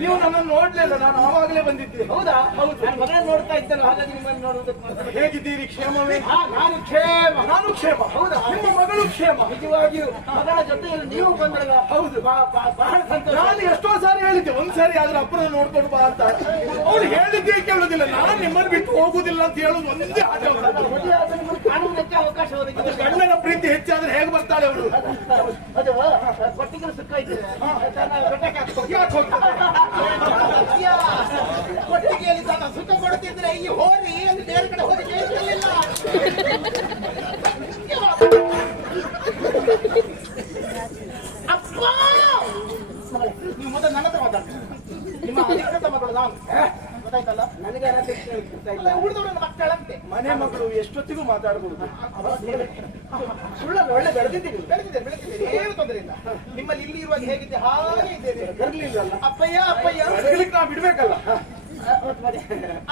ನೀವು ನನ್ನನ್ನು ನೋಡ್ಲಿಲ್ಲ, ನಾನು ಆವಾಗಲೇ ಬಂದಿದ್ದೆ. ಹೌದಾ? ಹೌದು, ನನ್ನ ಮಗಳನ್ನ ನೋಡ್ತಾ ಇದ್ದಲ್ಲ, ಹಾಗಾಗಿ ನಿಮ್ಮನ್ನು ನೋಡುವುದಕ್ಕೆ. ಹೇಗಿದ್ದೀರಿ? ಕ್ಷೇಮವೇ? ನಾನು ಕ್ಷೇಮ. ನಾನು ಕ್ಷೇಮ. ಹೌದಾ? ನಿಮ್ಮ ಮಗಳು ಕ್ಷೇಮ? ನಿಜವಾಗಿಯೂ ಮಗಳ ಜೊತೆಯಲ್ಲಿ ನೀವು ಬಂದ್ರಲ್ಲ. ಹೌದು, ಬಹಳ ಸಂತೋಷ. ನಾನು ಎಷ್ಟೋ ಸಾರಿ ಹೇಳಿದ್ದೆ, ಒಂದ್ಸಾರಿ ಆದ್ರೆ ಅಪ್ಪನ ನೋಡ್ಕೊಂಡು ಬಾ ಅಂತ. ಅವ್ರು ಹೇಳಿದ್ದೇ ಕೇಳುದಿಲ್ಲ. ನಾನು ನಿಮ್ಮನ್ನು ಬಿಟ್ಟು ಹೋಗುದಿಲ್ಲ ಅಂತ ಹೇಳುದು ಒಂದೇ ಆಟ. ಕಾಣುವುದಕ್ಕೆ ಅವಕಾಶ ಒದಗಿದೆ. ಗಂಡನ ಪ್ರೀತಿ ಹೆಚ್ಚಾದ್ರೆ ಹೇಗೆ ಬರ್ತಾಳೆ ಅವಳು? ಅದು ಕೊಟ್ಟಿಗೆ ಸುಖ ಇದ್ರೆ ಯಾಕೆ ಹೋಗ್ತದೆ? ಕೊಟ್ಟಿಗೆಯಲ್ಲಿ ಸುಖ ಕೊಡುತ್ತಿದ್ರೆ ಈ ಹೋರಿ ಅಲ್ಲಿ ಬೇರೆ ಕಡೆ ಹೋಗಿ ಕೇಳಿರಲಿಲ್ಲ. ಅಪ್ಪ, ನೀವು ಮೊದಲು ನನ್ನ ಹತ್ರ ಮಾತಾಡ್ತೀರಿ. ನಿಮ್ಮ ಅಧಿಕೃತ ಮಗಳು ನಾನು, ಗೊತ್ತಾಯ್ತಲ್ಲ? ನನಗೆ ಉಳಿದವರನ್ನ ಮಕ್ಕಳಂತೆ. ಮನೆ ಮಗಳು ಎಷ್ಟೊತ್ತಿಗೂ ಮಾತಾಡಬಹುದು. ಸುಳ್ಳನ್ನು ಒಳ್ಳೆ ಬೆಳೆದಿದ್ದೀನಿ. ಬೆಳೆದಿದ್ದೇನೆ, ಏನು ತೊಂದರೆ ಇಲ್ಲ. ನಿಮ್ಮಲ್ಲಿ ಇಲ್ಲಿ ಇರುವಾಗ ಹೇಗಿದ್ದೆ ಹಾಗೆ ಇದ್ದೇನೆ. ಬರಲಿಲ್ಲ ಅಪ್ಪಯ್ಯ ಅಪ್ಪಯ್ಯ ನಾವು ಬಿಡ್ಬೇಕಲ್ಲ.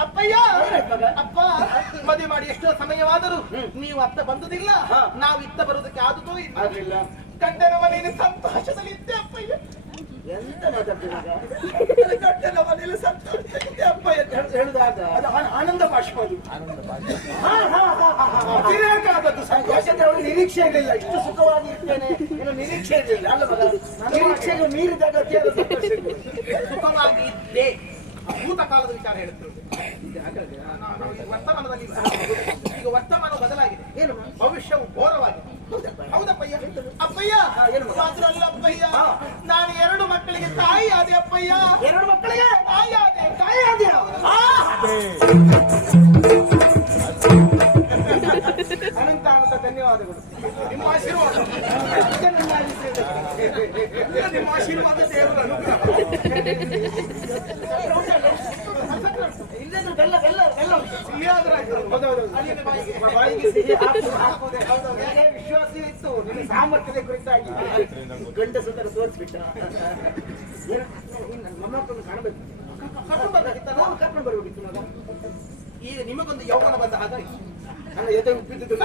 ಅಪ್ಪಯ್ಯ ಅಪ್ಪ, ಮದುವೆ ಮಾಡಿ ಎಷ್ಟೋ ಸಮಯವಾದರೂ ನೀವು ಅತ್ತ ಬಂದುದಿಲ್ಲ. ನಾವು ಇತ್ತ ಬರುವುದಕ್ಕೆ ಆದುದೂ ಇಲ್ಲ. ಗಂಡನ ಮನೆಯಲ್ಲಿ ಸಂತೋಷದಲ್ಲಿ ಇದ್ದೆ ಅಪ್ಪಯ್ಯ. ಎಂತ ಮಾತಾಡ್ತೀರಾಗ? ಗಂಡನ ಮನೆಯಲ್ಲಿ ಸಂತೋಷದಲ್ಲಿ ಅಪ್ಪ ಅಂತ ಹೇಳುದಾಗ ಅದು ಆನಂದ ಭಾಷೆ. ಅದು ಆದದ್ದು ಸಂತೋಷ. ನಿರೀಕ್ಷೆ ಇರಲಿಲ್ಲ, ಇಷ್ಟು ಸುಖವಾಗಿ ಇರ್ತೇನೆ ಏನು ನಿರೀಕ್ಷೆ ಇರಲಿಲ್ಲ. ಅಲ್ಲ ಮಗ, ನಿರೀಕ್ಷೆಗೆ ಮೀರಿದಾಗ ಸುಖವಾಗಿ ಇದ್ದೆ. ಭೂತ ಕಾಲದ ವಿಚಾರ ಹೇಳುತ್ತಿರುವುದು. ವರ್ತಮಾನದಲ್ಲಿ ಈಗ ವರ್ತಮಾನ ಬದಲಾಗಿದೆ. ಏನು? ಭವಿಷ್ಯವು ಘೋರವಾಗಿದೆ. ಹೌದಪ್ಪಯ್ಯ. ಅಪ್ಪಯ್ಯ ಮಾತ್ರ ಅಲ್ಲ ಅಪ್ಪಯ್ಯ, ನಾನು 2 ಮಕ್ಕಳಿಗೆ ತಾಯಿ ಆದೆ ಅಪ್ಪಯ್ಯ. 2 ಮಕ್ಕಳಿಗೆ ತಾಯಿ ಆದೆ. ತಾಯಿ ಆದೆ. ಅನಂತ ಅನಂತ ಧನ್ಯವಾದಗಳು. ನಿಮ್ಮ ಆಶೀರ್ವಾದ, ನಿಮ್ಮ ಆಶೀರ್ವಾದ ದೇವರ ಅನುಗ್ರಹ. ಇಲ್ಲದ್ರೆ ಬೆಲ್ಲ ಬೆಲ್ಲ ಬೆಲ್ಲ ಸಿಹಿಯಾದ್ರೆ ಆಯ್ತು. ಬಾಯಿಗೆ ಸಿಹಿ ಹಾಕುವುದೇ. ವಿಶ್ವಾಸ ಇತ್ತು ನಿಮ್ಮ ಸಾಮರ್ಥ್ಯದ ಕುರಿತಾಗಿ. ಗಂಡಸರ ತೋರಿಸ್ಬಿಟ್ಟ. ಮೊಮ್ಮಕ್ಕಳನ್ನು ಕಾಣಬೇಕು, ಕರ್ಕೊಂಡು ಬರಬೇಕಿತ್ತು ಮಗ. ಈಗ ನಿಮಗೊಂದು ಯೌವನ ಬಂದ ಹಾಗಾಯ್ತು. ನನ್ನ ಎದೆ ಉಪ್ಪಿದ್ದು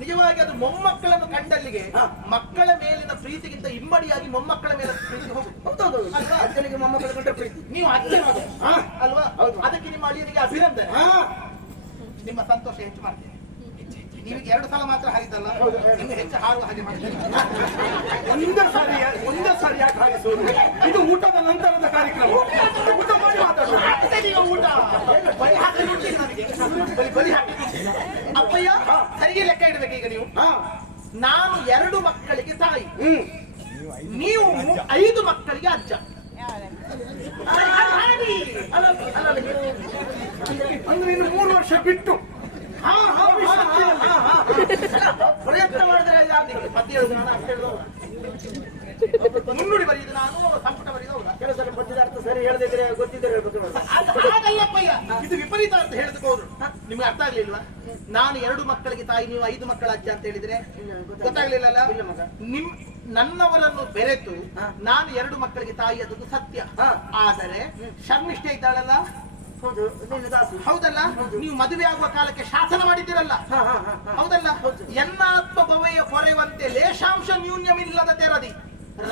ನಿಜವಾಗಿ ಅದು ಮೊಮ್ಮಕ್ಕಳನ್ನು ಕಂಡಲ್ಲಿಗೆ ಮಕ್ಕಳ ಮೇಲಿನ ಪ್ರೀತಿಗಿಂತ ಇಮ್ಮಡಿಯಾಗಿ ಮೊಮ್ಮಕ್ಕಳ ಮೇಲೆ ಪ್ರೀತಿ ಹೋಗುದು. ಅಜ್ಜನಿಗೆ ಮೊಮ್ಮಕ್ಕಳ ಕಂಡ ಪ್ರೀತಿ. ನೀವು ಅಜ್ಜನ ಅಲ್ವಾ? ಅದಕ್ಕೆ ನಿಮ್ಮ ಅಳಿಯನಿಗೆ ಅಭಿನಂದನೆ. ನಿಮ್ಮ ಸಂತೋಷ ಹೆಚ್ಚು ಮಾಡ್ತೇನೆ. ನಿಮಗೆ 2 ಸಲ ಮಾತ್ರ ಹಾರಿದ್ದಲ್ಲ, ಇನ್ನು ಹೆಚ್ಚು ಹಾರುವ ಹಾಗೆ ಮಾಡ್ತೇನೆ. ಒಂದೇ ಸಾರಿ ಯಾಕೆ ಹಾರಿಸೋದು? ಇದು ಊಟದ ನಂತರದ ಕಾರ್ಯಕ್ರಮ. ಊಟ ಮಾಡಿ ಮಾತಾಡೋದು. ಊಟ ಬಲಿ ಹಾಕಿ ನನಗೆ ಬಲಿ ಹಾಕಿ. ಅಪ್ಪಯ್ಯ, ಸರಿಗೆ ಲೆಕ್ಕ ಇಡಬೇಕು ಈಗ ನೀವು. ನಾನು 2 ಮಕ್ಕಳಿಗೆ ತಾಯಿ, ನೀವು 5 ಮಕ್ಕಳಿಗೆ ಅಜ್ಜ. ಅಂದ್ರೆ ಇನ್ನು 3 ವರ್ಷ ಬಿಟ್ಟು ಪ್ರಯತ್ನ ಮಾಡಿದ್ರೆ ಪದ್ಯ ಹೇಳುದು ನಾನು, ಅಷ್ಟು ಹೇಳುದು ಮುನ್ನುಡಿ ಬರೆಯುದು ನಾನು, ಸಂಪುಟ ಬರೆಯುದು ಕೆಲವು ಸಲ ಪದ್ಯದ ಅರ್ಥ ಸರಿ ಹೇಳದಿದ್ರೆ ಗೊತ್ತಿದ್ರೆ ಹಾಗಲ್ಲಪ್ಪಯ್ಯ. ಇದು ವಿಪರೀತ ಅರ್ಥ ಹೇಳದಕ್ಕೆ ಹೋದ್ರು ನಿಮ್ಗೆ ಅರ್ಥ ಆಗ್ಲಿಲ್ವಾ? ನಾನು 2 ಮಕ್ಕಳಿಗೆ ತಾಯಿ, ನೀವು 5 ಮಕ್ಕಳ ಅಜ್ಜ ಅಂತ ಹೇಳಿದ್ರೆ ಗೊತ್ತಾಗ್ಲಿಲ್ಲಲ್ಲ? ನನ್ನವರನ್ನು ಬೆರೆತು ನಾನು 2 ಮಕ್ಕಳಿಗೆ ತಾಯಿ, ಅದೊಂದು ಸತ್ಯ. ಆದರೆ ಶರ್ಮಿಷ್ಠೆ ಇದ್ದಾಳಲ್ಲ, ಹೌದಲ್ಲ? ನೀವು ಮದುವೆ ಆಗುವ ಕಾಲಕ್ಕೆ ಶಾಸನ ಮಾಡಿದ್ದೀರಲ್ಲ, ಹೌದಲ್ಲ? ಎನ್ನಾತ್ಮ ಭವೆಯ ಪೊರೆವಂತೆ ಲೇಷಾಂಶ ನ್ಯೂನ್ಯಮಿಲ್ಲದ ತೆರದಿ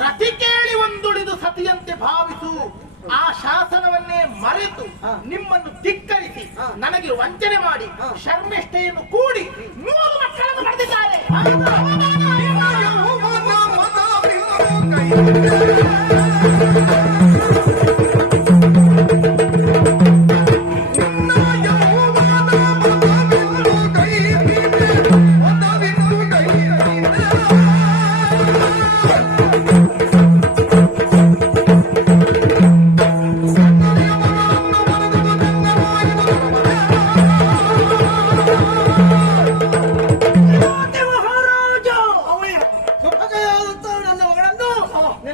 ರತಿ ಕೇಳಿ ಒಂದುಳಿದು ಸತಿಯಂತೆ ಭಾವಿಸು. ಆ ಶಾಸನವನ್ನೇ ಮರೆತು ನಿಮ್ಮನ್ನು ಧಿಕ್ಕರಿಸಿ ನನಗೆ ವಂಚನೆ ಮಾಡಿ ಶರ್ಮಿಷ್ಠೆಯನ್ನು ಕೂಡಿ 3 ಮಕ್ಕಳನ್ನು ಪಡೆದಿದ್ದಾರೆ.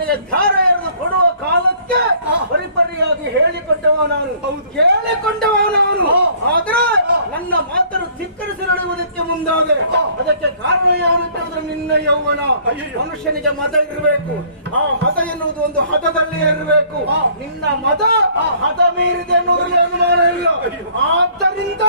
ನಿನಗೆ ಧಾರ ಎರೆದು ಕೊಡುವ ಕಾಲಕ್ಕೆ ಪರಿಪರಿಯಾಗಿ ಹೇಳಿಕೊಂಡವ ನಾನು, ಕೇಳಿಕೊಂಡವ ನಾನು. ಆದ್ರೆ ನನ್ನ ಮಾತನ್ನು ಧಿಕ್ಕರಿಸಿ ನಡೆಯುವುದಕ್ಕೆ ಮುಂದಾದೆ. ಅದಕ್ಕೆ ಕಾರಣ ಯಾವಂತ ಅಂದ್ರೆ ನಿನ್ನ ಯೌವನ. ಮನುಷ್ಯನಿಗೆ ಮತ ಇರಬೇಕು. ಆ ಮತ ಎನ್ನುವುದು ಒಂದು ಹದದಲ್ಲಿ ಇರಬೇಕು. ನಿನ್ನ ಮತ ಹದ ಮೀರಿದೆ ಎನ್ನುವುದರಲ್ಲಿ ಅನುಮಾನ ಇಲ್ಲ. ಆದ್ದರಿಂದ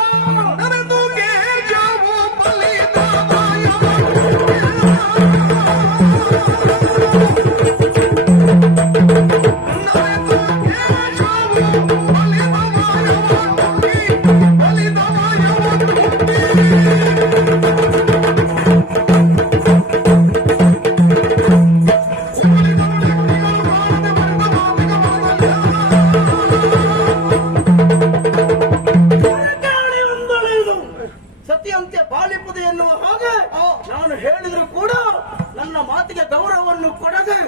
ಸತ್ಯಾಂತ್ಯ ಬಾಲಿಪುದೆ ಎನ್ನುವ ಹಾಗೆ ನಾನು ಹೇಳಿದ್ರು ಕೂಡ ನನ್ನ ಮಾತಿಗೆ ಗೌರವವನ್ನು ಕೊಡದೆ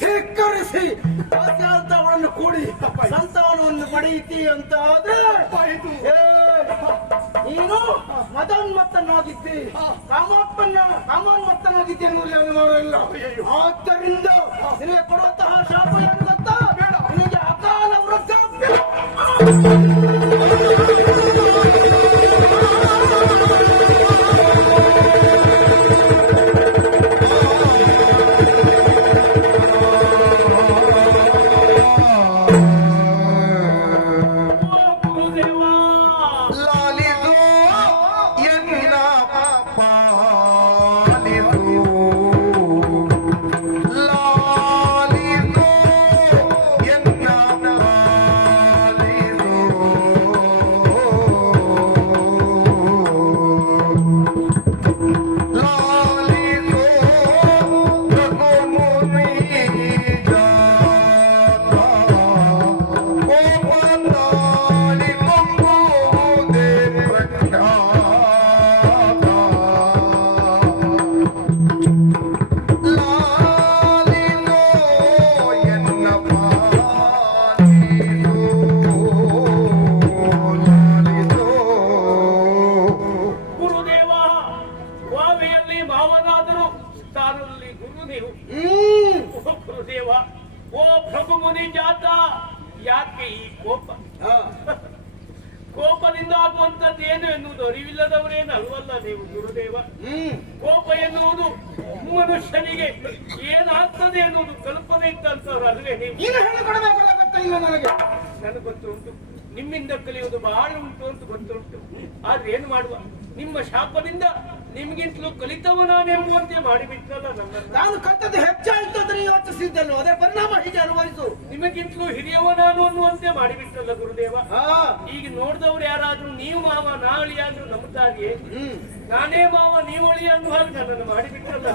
ಧಿಕ್ಕರಿಸಿ ಅವಳನ್ನು ಕೂಡಿ ಸಂತಾನವನ್ನು ಪಡೆಯಿತಿ ಅಂತ ಆದ್ರೆ ನೀನು ಮದೋನ್ಮತ್ತನಾಗಿದ್ದಿ, ಕಾಮೋನ್ಮತ್ತನಾಗಿದ್ದಿ ಎನ್ನುವುದೇ ಅನುಮಾನ ಇಲ್ಲ. ಆದ್ದರಿಂದ ನಿನಗೆ ಕೊಡುವಂತಹ ಶಾಪ ಏನು ಗೊತ್ತಾ? ನಿನಗೆ ಅಕಾಲ ವೃದ್ಧಾಪ್ಯ. ಗುರುದೇವ, ಓ ಭೃಗು ಮುನಿ ಜಾತ, ಯಾಕೆ ಈ ಕೋಪ? ಕೋಪದಿಂದ ಆಗುವಂತದ್ದು ಏನು ಎನ್ನುವುದು ಅರಿವಿಲ್ಲದವರೇನು ಅಲ್ವಲ್ಲ ನೀವು ಗುರುದೇವ. ಕೋಪ ಎನ್ನುವುದು ಮನುಷ್ಯನಿಗೆ ಏನಾಗ್ತದೆ ಎನ್ನುವುದು ಕಲ್ಪನೆ ಇದ್ದಂತವ್ರು ಅಲ್ವೇ ನೀವು? ನನಗೆ ಗೊತ್ತುಂಟು, ನಿಮ್ಮಿಂದ ಕಲಿಯುವುದು ಬಹಳ ಉಂಟು ಅಂತ ಗೊತ್ತುಂಟು. ಆದ್ರೆ ಏನು ಮಾಡುವ, ನಿಮ್ಮ ಶಾಪದಿಂದ ನಿಮ್ಗಿಂತಲೂ ಕಲಿತವ ನಾನೆಂಬಂತೆ ಮಾಡಿಬಿಟ್ಟಲ್ಲ ನನ್ನನ್ನು. ನಾನು ಕಟ್ಟದ್ದು ಹೆಚ್ಚಾಯ್ತು ಅಂತ ನೀವು ಯೋಚಿಸಿದ್ದಲ್ಲ, ಅದರ ಪರಿಣಾಮ ಹೀಗೆ ಅನುಭವಿಸು. ನಿಮಗಿಂತಲೂ ಹಿರಿಯವ ನಾನು ಅನ್ನುವಂತೆ ಮಾಡಿಬಿಟ್ಟಲ್ಲ ಗುರುದೇವ. ಈಗ ನೋಡಿದವ್ರು ಯಾರಾದ್ರೂ ನೀವು ಮಾವ ನಾ ಅಳಿಯಾದ್ರೂ ನಂಬುತ್ತಾರಿಯೇ? ನಾನೇ ಮಾವ ನೀವು ಅಳಿಯ ಅನ್ನುವಾಗ ನನ್ನನ್ನು ಮಾಡಿಬಿಟ್ಟಲ್ಲ.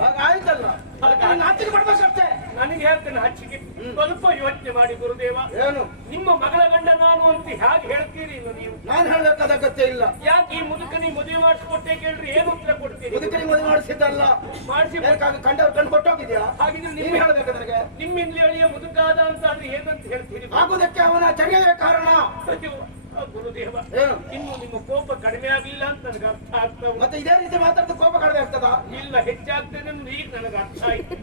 ಹಾಗಾಯ್ತಲ್ಲ, ನಾಚಿಕೆ ಮಾಡ್ಬೇಕಷ್ಟೇ. ನನಗೆ ಹೇಳ್ತೇನೆ ಹಚ್ಚಿಗೆ. ಸ್ವಲ್ಪ ಯೋಚನೆ ಮಾಡಿ ಗುರುದೇವ. ಏನು ನಿಮ್ಮ ಮಗಳ ಗಂಡ ನಾನು ಅಂತ ಹೇಗೆ ಹೇಳ್ತೀರಿ ನೀವು? ನಾನು ಹೇಳಬೇಕಾದ ಅಗತ್ಯ ಇಲ್ಲ. ಯಾಕೆ ಈ ಮುದುಕನಿ ಮದುವೆ ಮಾಡಿಸ್ಕೊಟ್ಟೆ ಕೇಳ್ರಿ, ಏನು ಉತ್ತರ ಕೊಡ್ತೀರಿ? ಮುದುಕನಿ ಮದುವೆ ಮಾಡಿಸಿದ್ದಲ್ಲ, ಮಾಡಿಸಿ ಕಂಡವ್ರು ಕಣ್ಣು ಕೊಟ್ಟೋಗಿದ್ಯಾ? ಹಾಗಿದ್ರೆ ನೀವು ಹೇಳ್ಬೇಕು ನನಗೆ. ನಿಮ್ಮಿಂದ ಅಳಿಯ ಮುದುಕಾದ ಅಂತ ಆದ್ರೆ ಏನಂತ ಹೇಳ್ತೀರಿ? ಆಗುದಕ್ಕೆ ಅವನ ಚರ್ಯೆಯ ಕಾರಣ. ಗುರುದೇವ, ಏನು ಇನ್ನು ನಿಮ್ಮ ಕೋಪ ಕಡಿಮೆ ಆಗ್ಲಿಲ್ಲ ಅಂತ ನನಗೆ ಅರ್ಥ ಆಗ್ತಾ ಉಂಟು. ಮತ್ತೆ ಇದೇ ರೀತಿ ಮಾತಾಡ್ತಾ ಕೋಪ ಕಡಿಮೆ ಆಗ್ತದ? ಇಲ್ಲ, ಹೆಚ್ಚಾಗ್ತದೆ ಈಗ ನನಗೆ ಅರ್ಥ ಆಯ್ತು.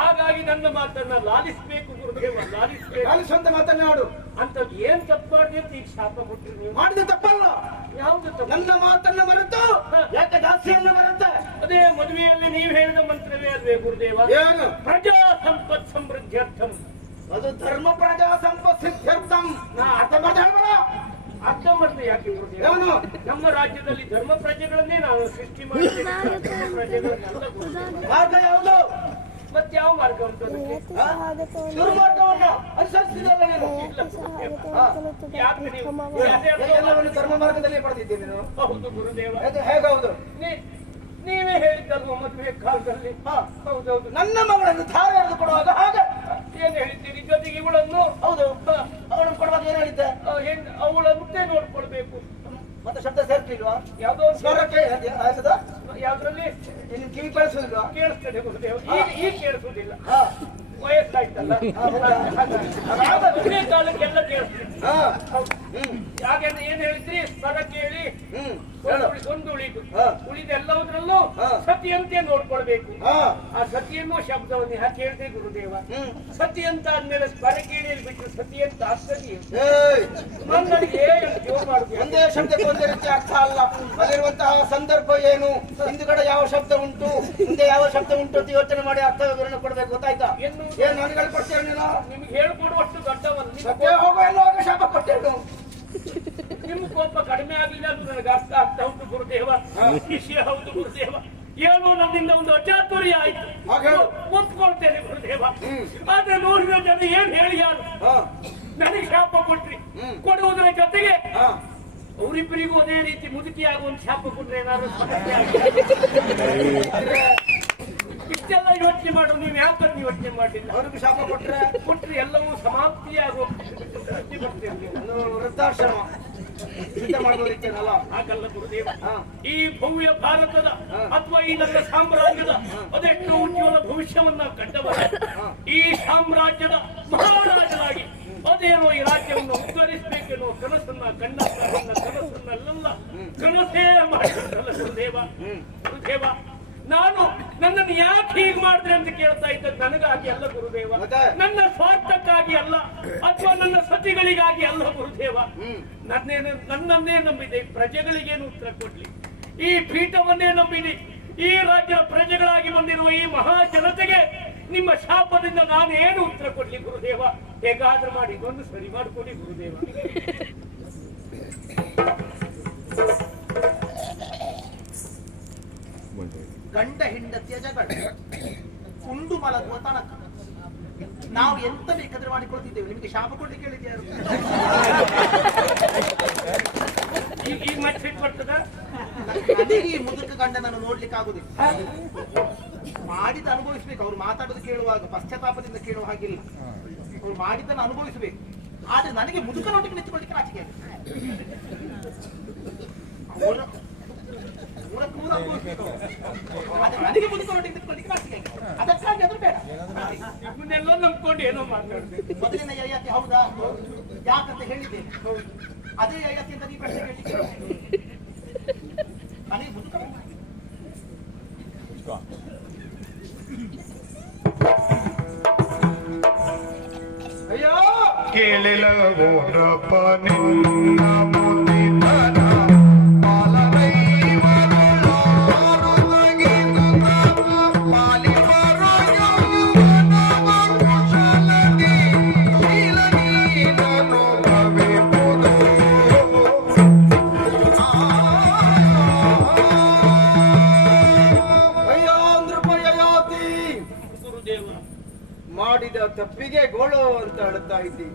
ಹಾಗಾಗಿ ನನ್ನ ಮಾತನ್ನ ಲಾಲಿಸ್ಬೇಕು ಗುರುದೇವ, ಲಾಲಿಸ್ಬೇಕು. ನಾನು ಸ್ವಂತ ಮಾತನ್ನಾಡು ಅಂತದ್ ಏನ್ ತಪ್ಪು ಮಾಡಿದೆ ಅಂತ ಈಗ ಶಾಪ ಮುಟ್ರಿ ನೀವು? ಮಾಡಿದ ತಪ್ಪಲ್ಲ. ಯಾವ್ದು ತಪ್ಪು? ನನ್ನ ಮಾತನ್ನ ಮರೆತು ಯಾಕೆ ದಾಸಿಯನ್ನ ಮರೆತೆ? ಅದೇ ಮದುವೆಯಲ್ಲಿ ನೀವು ಹೇಳಿದ ಮಂತ್ರವೇ ಅಲ್ವೇ ಗುರುದೇವ? ಏನು? ಪ್ರಜಾ ಸಂಪತ್ ಸಮೃದ್ಧ್ಯರ್ಥಂ. ಅದು ಧರ್ಮ ಪ್ರಜಾ ಸಂಪತ್ ಸಿದ್ಧ್ಯರ್ಥಂ. ನಾ ಅರ್ಥ ಮಾಡ್ದೆ ಹೇಳ್ಬೇಡ. ಅರ್ಥ ಮಾಡಿದೆ ಯಾಕೆ ಗುರುದೇವ? ಏನು? ನಮ್ಮ ರಾಜ್ಯದಲ್ಲಿ ಧರ್ಮ ಪ್ರಜೆಗಳನ್ನೇ ನಾವು ಸೃಷ್ಟಿ ಮಾಡಿದ್ದೇವೆ. ಪ್ರಜೆಗಳನ್ನೆಲ್ಲ ಗುರುದೇವ. ಮಾರ್ಗ ಯಾವುದು? ಮತ್ತೆ ಯಾವ ಮಾರ್ಗ ಉಂಟು ಅದಕ್ಕೆ? ಶುರು ಮಾರ್ಗವನ್ನು ಅನುಸರಿಸಿದಲ್ಲ ನೀನು. ಯಾಕೆ ನೀವು ಎಲ್ಲವನ್ನು ಧರ್ಮ ಮಾರ್ಗದಲ್ಲಿ ಪಡೆದಿದ್ದೀನಿ ನೀನು. ಹೌದು ಗುರುದೇವ. ಹೇಗೌದು? ನೀವೇ ಹೇಳಿದ್ದಲ್ವ ಮದುವೆ ಕಾಲದಲ್ಲಿ? ಹೌದೌದು. ನನ್ನ ಮಗಳನ್ನು ಧಾರೆ ಎರೆದು ಕೊಡುವಾಗ ಹಾಗೆ ಏನ್ ಹೇಳಿದ್ದೀರಿ? ಜೊತೆಗೆ ಇವಳನ್ನು ಹೌದು ಅವಳನ್ನು ಕೊಡುವಾಗ ಏನ್ ಹೇಳಿದ್ದೆ? ಅವಳಂತೆ ನೋಡ್ಕೊಳ್ಬೇಕು. ಮತ್ತೆ ಶಬ್ದ ಸೇರ್ತಿಲ್ವಾ? ಯಾವ್ದೋ ಒಂದು ಸ್ವರಕ್ಕೆ ಆಯ್ತದ? ಯಾವ್ದ್ರಲ್ಲಿ ನಿನ್ ಕಿವಿ ಕೇಳಿಸುದಿಲ್ವಾ? ಕೇಳಿಸ್ತದೆ ಗುರುದೇವ. ಈಗ ಕೇಳಿಸುದಿಲ್ಲ, ವಯಸ್ಸಾಯ್ತಲ್ಲ. ಮದುವೆ ಕಾಲಕ್ಕೆಲ್ಲ ಕೇಳಿಸ್ತೀನಿ. ಯಾಕೆಂದ್ರೆ ಏನ್ ಹೇಳ್ತೀರಿ? ಸ್ವರ ಕೇಳಿ ಒಂದು ಉಳಿದು ಹಾ. ಉಳಿದೆಲ್ಲವದ್ರಲ್ಲೂ ಹಾ. ಸತಿಯಂತೆ ನೋಡ್ಕೊಳ್ಬೇಕು. ಹಾ. ಆ ಸತಿಯನ್ನು ಶಬ್ದವನ್ನು ಯಾಕೆ ಹೇಳಿದೆ ಗುರುದೇವ? ಹ್ಮ್. ಸತಿ ಅಂತ ಆದ್ಮೇಲೆ ಸ್ವರಕೇಳಿಯಲ್ಲಿ ಬಿಟ್ಟು ಸತಿ ಅಂತ ಆಗ್ತದೆ. ಏಯ್, ನನಗೆ ಜೋರ್ ಮಾಡುದು ಒಂದೇ ಶಬ್ದಕ್ಕೆ ಒಂದೇ ರೀತಿ ಅರ್ಥ ಅಲ್ಲ. ಅಲ್ಲಿರುವಂತಹ ಸಂದರ್ಭ ಏನು, ಹಿಂದುಗಡೆ ಯಾವ ಶಬ್ದ ಉಂಟು, ಮುಂದೆ ಯಾವ ಶಬ್ದ ಉಂಟು ಅಂತ ಯೋಚನೆ ಮಾಡಿ ಅರ್ಥ ವಿವರಣೆ ಕೊಡ್ಬೇಕು. ಗೊತ್ತಾಯ್ತಾ? ಏನ್ ನನಗೆ ಹೇಳ್ಕೊಡ್ತೇನೆ ನೀನು? ನಿಮ್ಗೆ ಹೇಳ್ಕೊಡುವಷ್ಟು ದೊಡ್ಡವಲ್ಲ. ಸತ್ಯ ಹೋಗೋ ಎನ್ನುವಾಗ ಶಾಪ ಕೊಟ್ಟೇನು? ನಿಮ್ಮ ಕೋಪ ಕಡಿಮೆ ಆಗಿಲ್ಲ ಅದು ನನಗೆ ಅರ್ಥ ಆಗ್ತಾ ಉಂಟು ಗುರುದೇವ. ವಿಷಯ ಹೌದು ಗುರುದೇವ. ಏನೋ ನನ್ನಿಂದ ಒಂದು ಅಚಾತುರ್ಯ ಆಯ್ತು, ಹಾಗೆ ಒಪ್ಕೊಳ್ತೇನೆ ಗುರುದೇವ. ಆದ್ರೆ ನೋಡಿದ ಜನ ಏನ್ ಹೇಳಿ ಯಾರು ನನಗೆ ಶಾಪ ಕೊಟ್ರಿ, ಕೊಡುವುದರ ಜೊತೆಗೆ ಅವರಿಬ್ಬರಿಗೂ ಅದೇ ರೀತಿ ಮುದುಕಿಯಾಗುವಂತ ಶಾಪ ಕೊಟ್ರೆ ಏನಾದ್ರು ಸಮಸ್ಯೆ ಆಗಿದೆ? ಇಷ್ಟೆಲ್ಲ ಯೋಚನೆ ಮಾಡು, ನೀವು ಯಾಕೆ ಯೋಚನೆ ಮಾಡಲಿಲ್ಲ? ಅವ್ರಿಗೂ ಶಾಪ ಕೊಟ್ರೆ ಎಲ್ಲವೂ ಸಮಾಪ್ತಿಯಾಗುವ ಬರ್ತೇವೆ. ವೃದ್ಧಾಶ್ರಮ ಸಿದ್ಧ ಮಾಡ್ಬೋದಿತ್ತೇನಲ್ಲ? ಹಾಗಲ್ಲ ಗುರುದೇವ. ಈ ಭವ್ಯ ಭಾರತದ ಅಥವಾ ಈ ನನ್ನ ಸಾಮ್ರಾಜ್ಯದ ಅದೆಷ್ಟು ಉಜ್ವಲ ಭವಿಷ್ಯವನ್ನ ಕಂಡವರ ಈ ಸಾಮ್ರಾಜ್ಯದ ಮಹಾರಾಜನಾಗಿ ಅದೇನೋ ಈ ರಾಜ್ಯವನ್ನು ಉದ್ಧರಿಸಬೇಕೆನ್ನೋ ಕನಸನ್ನ ಕಂಡ ಕನಸನ್ನೆಲ್ಲ ಕನಸೇ ಮಾಡಿದ್ದಲ್ಲ ಗುರುದೇವ. ಗುರುದೇವ, ನಾನು ನನ್ನನ್ನು ಯಾಕೆ ಹೀಗೆ ಮಾಡಿದ್ರೆ ಅಂತ ಕೇಳ್ತಾ ಇದ್ದದ್ದು ನನಗಾಗಿ ಅಲ್ಲ ಗುರುದೇವ, ನನ್ನ ಸ್ವಾರ್ಥಕ್ಕಾಗಿ ಅಲ್ಲ, ಅಥವಾ ನನ್ನ ಸತಿಗಳಿಗಾಗಿ ಅಲ್ಲ ಗುರುದೇವ. ನನ್ನನ್ನೇ ನಂಬಿದೆ, ಪ್ರಜೆಗಳಿಗೇನು ಉತ್ತರ ಕೊಡ್ಲಿ? ಈ ಪೀಠವನ್ನೇ ನಂಬಿದೆ. ಈ ರಾಜ್ಯದ ಪ್ರಜೆಗಳಾಗಿ ಬಂದಿರುವ ಈ ಮಹಾ ಜನತೆಗೆ ನಿಮ್ಮ ಶಾಪದಿಂದ ನಾನೇನು ಉತ್ತರ ಕೊಡ್ಲಿ ಗುರುದೇವ? ಹೇಗಾದ್ರೂ ಮಾಡಿ ಇದೊಂದು ಸರಿ ಮಾಡಿಕೊಡಿ ಗುರುದೇವ. ಗಂಡ ಹೆಂಡತಿಯ ಜಗಳ ಕುಂಡು ಮಲಗುವ ತನಕ ನಾವು ಎಂತ ಬೇಕಾದ್ರೆ ಮಾಡಿಕೊಳ್ತಿದ್ದೇವೆ. ನಿಮಗೆ ಶಾಪ ಕೊಡ್ಲಿಕ್ಕೆ ಹೇಳಿದ್ಯಾರು? ಈ ಮತ್ತೆ ಬರ್ತದ? ನನಗೆ ಈ ಮುದುಕ ಗಂಡನನ್ನು ನೋಡ್ಲಿಕ್ಕೆ ಆಗುದಿಲ್ಲ. ಮಾಡಿದ ಅನುಭವಿಸ್ಬೇಕು. ಅವ್ರು ಮಾತಾಡೋದು ಕೇಳುವಾಗ ಪಶ್ಚಾತ್ತಾಪದಿಂದ ಕೇಳುವ ಹಾಗಿಲ್ಲ. ಅವ್ರು ಮಾಡಿದ್ದನ್ನು ಅನುಭವಿಸಬೇಕು. ಆದ್ರೆ ನನಗೆ ಮುದುಕನೊಟ್ಟಿಗೆ ನಿಂತುಕೊಳ್ಳಿಕ್ಕೆ ಆಚೆಗೆ ನನಗೆ ಮುದುಕನೊಟ್ಟಿಗೆ ನಿಂತುಕೊಳ್ಳಿಕ್ಕೆ ಆಚೆಗೆ. ಅದಕ್ಕಾಗಿ ಅದು ಬೇಡ. ಇವನ್ನೆಲ್ಲ ನಂಬ್ಕೊಂಡು ಏನೋ ಮಾತಾಡ್ಬೇಕು. ಮೊದಲಿನ ಯಯಾತಿ ಹೌದಾ? ಯಾಕಂತ ಹೇಳಿದ್ದೇನೆ. ಅದೇ ಯಯಾತಿ ಅಂತ ನೀವು ಪ್ರಶ್ನೆ ಕೇಳಲಿಕ್ಕೆ ನನಗೆ ಮುದುಕ ಅಯ್ಯೋ ಕೇಳಿಲ್ಲವೋರಪ್ಪ ನಿನ್ನ ಮುದಿತನ ಮಾಡಿದ ತಪ್ಪಿಗೆ ಗೋಳು ಅಂತ ಅಳುತ್ತಾ ಇದ್ದಿ.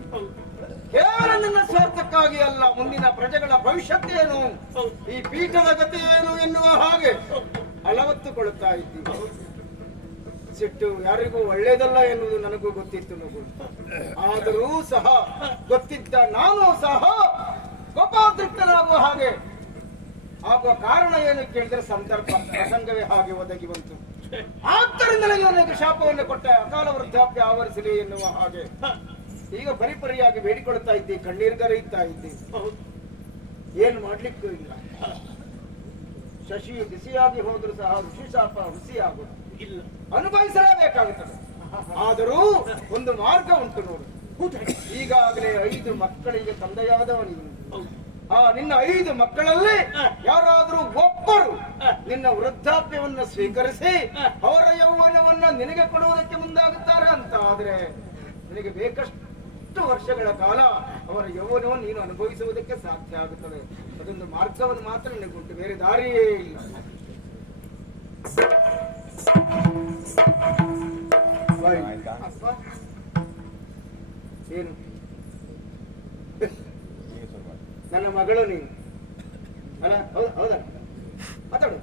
ಕೇವಲ ನನ್ನ ಸ್ವಾರ್ಥಕ್ಕಾಗಿ ಅಲ್ಲ, ಮುಂದಿನ ಪ್ರಜೆಗಳ ಭವಿಷ್ಯತ್ತೇನು, ಈ ಪೀಠದ ಗತಿ ಏನು ಎನ್ನುವ ಹಾಗೆ ಅಳವತ್ತುಕೊಳ್ಳುತ್ತಾ ಇದ್ದಿ. ಸಿಟ್ಟು ಯಾರಿಗೂ ಒಳ್ಳೇದಲ್ಲ ಎನ್ನುವುದು ನನಗೂ ಗೊತ್ತಿತ್ತು ಮಗು. ಆದರೂ ಸಹ ಗೊತ್ತಿದ್ದ ನಾನು ಸಹ ಕೋಪಾತೃಪ್ತನಾಗುವ ಹಾಗೆ ಆಗುವ ಕಾರಣ ಏನು ಕೇಳಿದ್ರೆ ಸಂದರ್ಭ ಪ್ರಸಂಗವೇ ಹಾಗೆ ಒದಗಿ ಬಂತು. ಆದ್ದರಿಂದ ನನಗೆ ಶಾಪವನ್ನು ಕೊಟ್ಟ ಅಕಾಲ ವೃದ್ಧಾಪ್ಯ ಆವರಿಸಲಿ ಎನ್ನುವ ಹಾಗೆ ಈಗ ಪರಿಪರಿಯಾಗಿ ಬೇಡಿಕೊಳ್ತಾ ಇದ್ದಿ, ಕಣ್ಣೀರ್ಗರೆಯುತ್ತಾ ಇದ್ದಿ. ಏನು ಮಾಡ್ಲಿಕ್ಕೂ ಇಲ್ಲ. ಶಶಿ ಬಿಸಿಯಾಗಿ ಹೋದ್ರು ಸಹ ಋಷಿ ಶಾಪ ಹುಸಿಯಾಗುವುದು ಇಲ್ಲ, ಅನುಭವಿಸಲೇಬೇಕಾಗುತ್ತದೆ. ಆದರೂ ಒಂದು ಮಾರ್ಗ ಉಂಟು ನೋಡು. ಈಗಾಗಲೇ 5 ಮಕ್ಕಳಿಗೆ ತಂದೆಯಾದವನಿಗೆ ನಿನ್ನ 5 ಮಕ್ಕಳಲ್ಲಿ ಯಾರಾದ್ರೂ ಒಬ್ಬರು ನಿನ್ನ ವೃದ್ಧಾಪ್ಯವನ್ನು ಸ್ವೀಕರಿಸಿ ಅವರ ಯೌವನವನ್ನ ನಿನಗೆ ಕೊಡುವುದಕ್ಕೆ ಮುಂದಾಗುತ್ತಾರೆ ಅಂತ ಆದ್ರೆ ನಿನಗೆ ಬೇಕಷ್ಟು ವರ್ಷಗಳ ಕಾಲ ಅವರ ಯೌವನವನ್ನು ನೀನು ಅನುಭವಿಸುವುದಕ್ಕೆ ಸಾಧ್ಯ ಆಗುತ್ತದೆ. ಅದೊಂದು ಮಾರ್ಗವನ್ನು ಮಾತ್ರ ನಿನಗುಂಟು, ಬೇರೆ ದಾರಿಯೇ ಇಲ್ಲ. ಏನು ನನ್ನ ಮಗಳು ನೀನು ಅಲ್ಲ? ಹೌದಾ? ಮಾತಾಡು.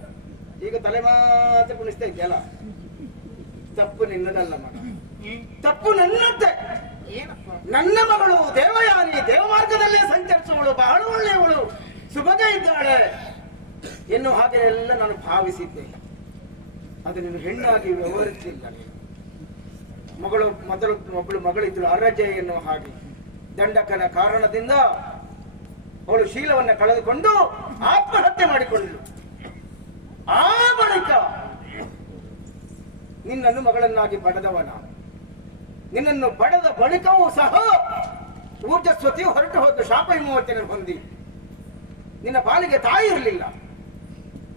ಈಗ ತಲೆ ಮಾತ್ರ ಕುಣಿಸ್ತಾ ಇದ್ದಲ್ಲ. ತಪ್ಪು ನಿನ್ನದಲ್ಲ ಮಗ, ತಪ್ಪು ನನ್ನದ್ದೇ. ನನ್ನ ಮಗಳು ದೇವಯಾನಿ ದೇವ ಮಾರ್ಗದಲ್ಲೇ ಸಂಚರಿಸುವಳು, ಬಹಳ ಒಳ್ಳೆಯವಳು, ಸುಭಗ ಇದ್ದಾಳೆ ಎನ್ನುವ ಹಾಗೆ ಎಲ್ಲ ನಾನು ಭಾವಿಸಿದ್ದೆ. ಅದು ನೀನು ಹೆಣ್ಣಾಗಿ ವ್ಯವಹರಿಸಲಿಲ್ಲ. ಮಗಳು ಒಬ್ಬಳು ಮಗಳಿದ್ರು ಅರಜೆ ಎನ್ನುವ ಹಾಗೆ ದಂಡಕನ ಕಾರಣದಿಂದ ಅವಳು ಶೀಲವನ್ನ ಕಳೆದುಕೊಂಡು ಆತ್ಮಹತ್ಯೆ ಮಾಡಿಕೊಂಡಳು. ಆ ಬಳಿಕ ನಿನ್ನನ್ನು ಮಗಳನ್ನಾಗಿ ಪಡೆದವನ, ನಿನ್ನನ್ನು ಪಡೆದ ಬಳಿಕವೂ ಸಹ ಊರ್ಜಸ್ವತಿ ಹೊರಟು ಹೋದ ಶಾಪ ವಿಮೋಚನೆ ಹೊಂದಿ. ನಿನ್ನ ಪಾಲಿಗೆ ತಾಯಿ ಇರಲಿಲ್ಲ,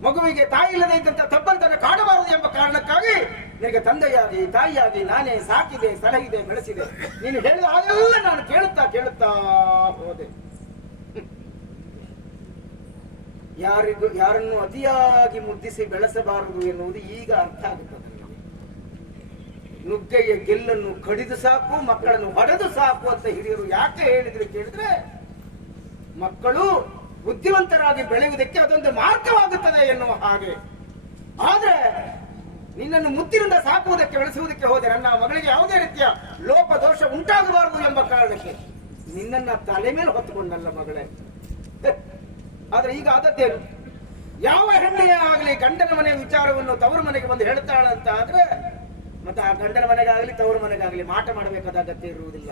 ಮಗುವಿಗೆ ತಾಯಿ ಇಲ್ಲದೆ ಇದ್ದಂತ ತಪ್ಪಂತನ ಕಾಡಬಾರದು ಎಂಬ ಕಾರಣಕ್ಕಾಗಿ ನಿನಗೆ ತಂದೆಯಾಗಿ ತಾಯಿಯಾಗಿ ನಾನೇ ಸಾಕಿದೆ, ಸಲಹಿದೆ, ಬೆಳೆಸಿದೆ. ನೀನು ಹೇಳಿದ ಹಾಗೆಲ್ಲ ನಾನು ಕೇಳುತ್ತಾ ಹೋದೆ. ಯಾರನ್ನು ಅತಿಯಾಗಿ ಮುದ್ದಿಸಿ ಬೆಳೆಸಬಾರದು ಎನ್ನುವುದು ಈಗ ಅರ್ಥ ಆಗುತ್ತದೆ. ನುಗ್ಗೆಯ ಗೆಲ್ಲನ್ನು ಕಡಿದು ಸಾಕು, ಮಕ್ಕಳನ್ನು ಹೊಡೆದು ಸಾಕು ಅಂತ ಹಿರಿಯರು ಯಾಕೆ ಹೇಳಿದ್ರು ಕೇಳಿದ್ರೆ, ಮಕ್ಕಳು ಬುದ್ಧಿವಂತರಾಗಿ ಬೆಳೆಯುವುದಕ್ಕೆ ಅದೊಂದು ಮಾರ್ಗವಾಗುತ್ತದೆ ಎನ್ನುವ ಹಾಗೆ. ಆದ್ರೆ ನಿನ್ನನ್ನು ಮುತ್ತಿನಿಂದ ಸಾಕುವುದಕ್ಕೆ ಬೆಳೆಸುವುದಕ್ಕೆ ಹೋದೆ ನನ್ನ ಮಗಳಿಗೆ ಯಾವುದೇ ರೀತಿಯ ಲೋಪ ದೋಷ ಉಂಟಾಗಬಾರದು ಎಂಬ ಕಾರಣಕ್ಕೆ ನಿನ್ನನ್ನ ತಲೆ ಮೇಲೆ ಹೊತ್ತುಕೊಂಡಲ್ಲ ಮಗಳೇ. ಆದ್ರೆ ಈಗ ಆದದ್ದೇನು, ಯಾವ ಹೆಣ್ಣೆಯೇ ಆಗಲಿ ಗಂಡನ ಮನೆ ವಿಚಾರವನ್ನು ತವರು ಮನೆಗೆ ಬಂದು ಹೇಳ್ತಾಳಂತ ಆದ್ರೆ ಮತ್ತೆ ಆ ಗಂಡನ ಮನೆಗಾಗಲಿ ತವರು ಮನೆಗಾಗಲಿ ಮಾಟ ಮಾಡಬೇಕಾದ ಅಗತ್ಯ ಇರುವುದಿಲ್ಲ.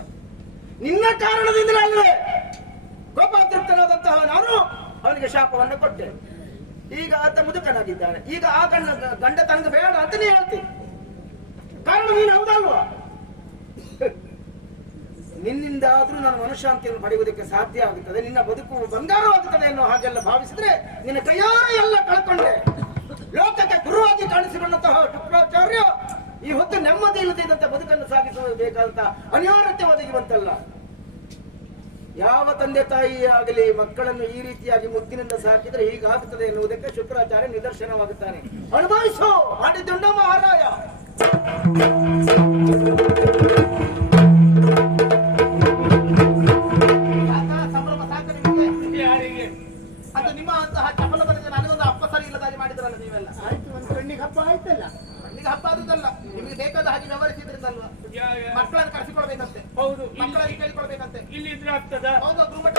ನಿನ್ನ ಕಾರಣದಿಂದಲೇ ಅಲ್ವೇ ಕೋಪಾತೃಪ್ತನಾದಂತಹ ನಾನು ಅವನಿಗೆ ಶಾಪವನ್ನು ಕೊಟ್ಟೆ. ಈಗ ಆತ ಮುದುಕನಾಗಿದ್ದಾನೆ. ಈಗ ಆ ಗಂಡ ತನಗೆ ಬೇಡ ಅಂತಾನೆ ಹೇಳ್ತೀನಿ. ಕಾರಣ ನೀನು ಹೌದಲ್ವಾ? ನಿನ್ನಿಂದ ಆದ್ರೂ ನಾನು ಮನಃಶಾಂತಿಯನ್ನು ಪಡೆಯುವುದಕ್ಕೆ ಸಾಧ್ಯ ಆಗುತ್ತದೆ, ನಿನ್ನ ಬದುಕು ಬಂಗಾರವಾಗುತ್ತದೆ ಅನ್ನೋ ಹಾಗೆಲ್ಲ ಭಾವಿಸಿದ್ರೆ ನಿನ್ನ ಕೈಯಾರ ಎಲ್ಲ ಕಳ್ಕೊಂಡೆ. ಲೋಕಕ್ಕೆ ಗುರುವಾಗಿ ಕಾಣಿಸಿಕೊಂಡಂತಹ ಶುಕ್ರಾಚಾರ್ಯ ಈ ಹೊತ್ತು ನೆಮ್ಮದಿ ಇಲ್ಲದಿದ್ದಂತ ಬದುಕನ್ನು ಸಾಗಿಸಬೇಕಾದಂತ ಅನಿವಾರ್ಯತೆ ಒದಗಿ ಬಂತಲ್ಲ. ಯಾವ ತಂದೆ ತಾಯಿ ಆಗಲಿ ಮಕ್ಕಳನ್ನು ಈ ರೀತಿಯಾಗಿ ಮುದ್ದಿನಿಂದ ಸಾಕಿದ್ರೆ ಹೀಗಾಗುತ್ತದೆ ಎನ್ನುವುದಕ್ಕೆ ಶುಕ್ರಾಚಾರ್ಯ ನಿದರ್ಶನವಾಗುತ್ತಾನೆ. ಅನುಭವಿಸೋ ಮಾಡಿದ್ದುಂಡ ಮಹಾರಾಯ. ಸಂಭ್ರಮ ಸಾಕು ನಿಮಗೆ. ಯಾರಿಗೆ ಅದು ನಿಮ್ಮ ಅಂತಹ ಚಪಲ ಬರೆದ ನನಗೊಂದು ಅಪ್ಪ ಸರಿ ಇಲ್ಲದಾಗಿ ಮಾಡಿದ್ರಲ್ಲ ನೀವೆಲ್ಲ. ಆಯ್ತು, ಒಂದು ಕಣ್ಣಿಗೆ ಹಬ್ಬ ಆಯ್ತಲ್ಲ. ಈಗ ಹಬ್ಬ ಆದುದಲ್ಲ, ನಿಮಗೆ ಬೇಕಾದ ಹಾಗೆ ವ್ಯವಹರಿಸಿದ್ರಿಂದಲ್ವಾ. ಮಕ್ಕಳನ್ನು ಕರೆಸಿಕೊಳ್ಬೇಕಂತೆ, ಹೌದು, ಮಕ್ಕಳಲ್ಲಿ ಕೇಳಿಕೊಳ್ಬೇಕಂತೆ. ಇಲ್ಲಿ ಇದ್ರೆ ಆಗ್ತದ. ಹೌದು, ಗುರುಮಠ